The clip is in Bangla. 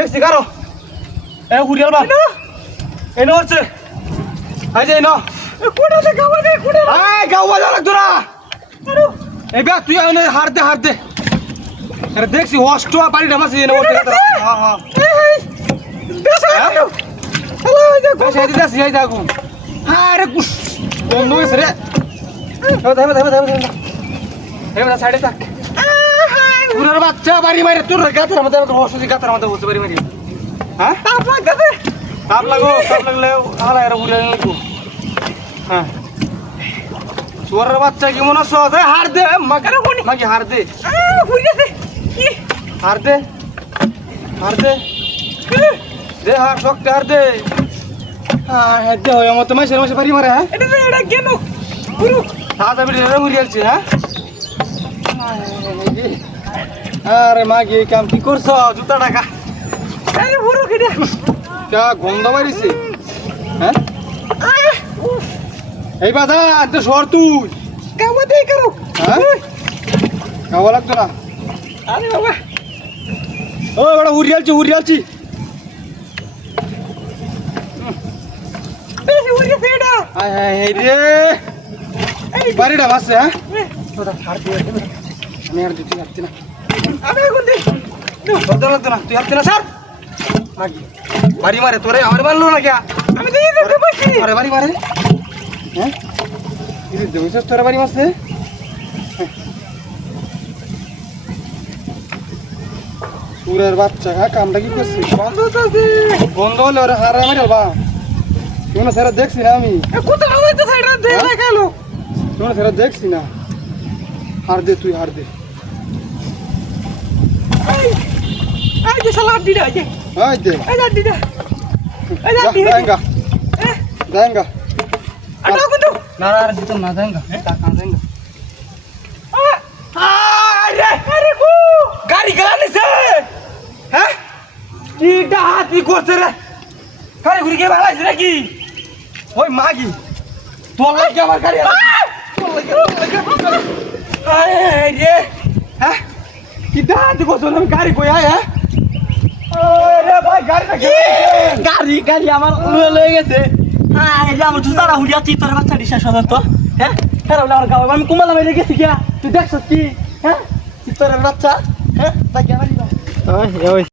দেখছি কারো এ হুরিয়াল বা এই নো হচ্ছে আই যে নো কোড়াতে গাওয়া দে কোড়া আয় গাওয়া যা লাগতো না আরে এই ব্যাগ তুই আনে হার দে আরে দেখছি হস্ট বাড়ি ঢামাছি এনে ওতে হ্যাঁ হ্যাঁ এই দেশ হ্যালো যা গোসাই দিছি এই যাগু আরে কুস বন্ধ হইছে রে ধরে সাইডে থাক পুরার বাচ্চা বাড়ি মারে তোর গাতের মধ্যে হস্ট গাতের মধ্যে বসে বাড়ি মারি হ্যাঁ তাপ লাগলে হালা এর উড়ে লাগবো হ্যাঁ সুয়ারের বাচ্চা কি মনে সহজ হার দে মাকে হার দে হার দে দে হার শক্তি হার দে হ্যাঁ দে হয় আমার তো মাসে বাড়ি মারে হ্যাঁ এটা কেন পুরো দাদা বিড়ি মুড়ি আলছি হ্যাঁ আরে মাগি এই কাম কি করছ জুতা টাকা আরে পুরো কেটে যা গন্ধ বাড়িছে হ্যাঁ এই বাধা তো সর তুই কামা দেই করো হ্যাঁ কামা লাগতো না আরে বাবা ও বড় উড়িয়ালছি বেশি উড়িয়ে ফেডা আয় হায় রে এই বাড়িটা বাসে হ্যাঁ তোরা ছাড় দিয়ে আমি আর দিতে পারছি না আমি এখন দিই তোর লাগতো না তুই আসতে না স্যার বাড়ি মারে তোরে আমার মারলো না কে আমি দিয়ে দিতে পারছি আরে বাড়ি মারে হ্যাঁ ইদি দেউছস তোর বাড়ি মারছে সুরের বাচ্চা হ্যাঁ কামটা কি করছিস বন্ধ হলে ওরা হারা মারে বা তুই না সেটা দেখছি না আমি কোথাও আমি তো সাইডে দেখে গেল তুই না সেটা দেখছি না হার দে তুই হার দে এই যে শালা দিদা এই যে এই দে এই দিদা এই দিদা দেঙ্গা আটা কিন্তু না দিত না দেঙ্গা টাকা দেঙ্গা আরে কো গাড়ি গানিছে হ্যাঁ কি ডাহাতি করছে রে গাড়ি ঘুরে গিয়ে ভালাইছে নাকি ওই মাগি তোর লাগে আমার গাড়ি তোর লাগে আয় রে হ্যাঁ কি ডাহাতি করছ আমি গাড়ি কই আয় হ্যাঁ আরে ভাই গাড়ি আমার লয়ে গেছে হ্যাঁ এই যে আমার জুতারা হুড়িয়া চিত্তর বাচ্চা দিশা সদর তো হ্যাঁ ফেরা বলে আমার গাও আমি কুমালা মেরে গেছি কিয়া তুই দেখছস কি হ্যাঁ চিত্তরের বাচ্চা হ্যাঁ তাকে আমারই ওই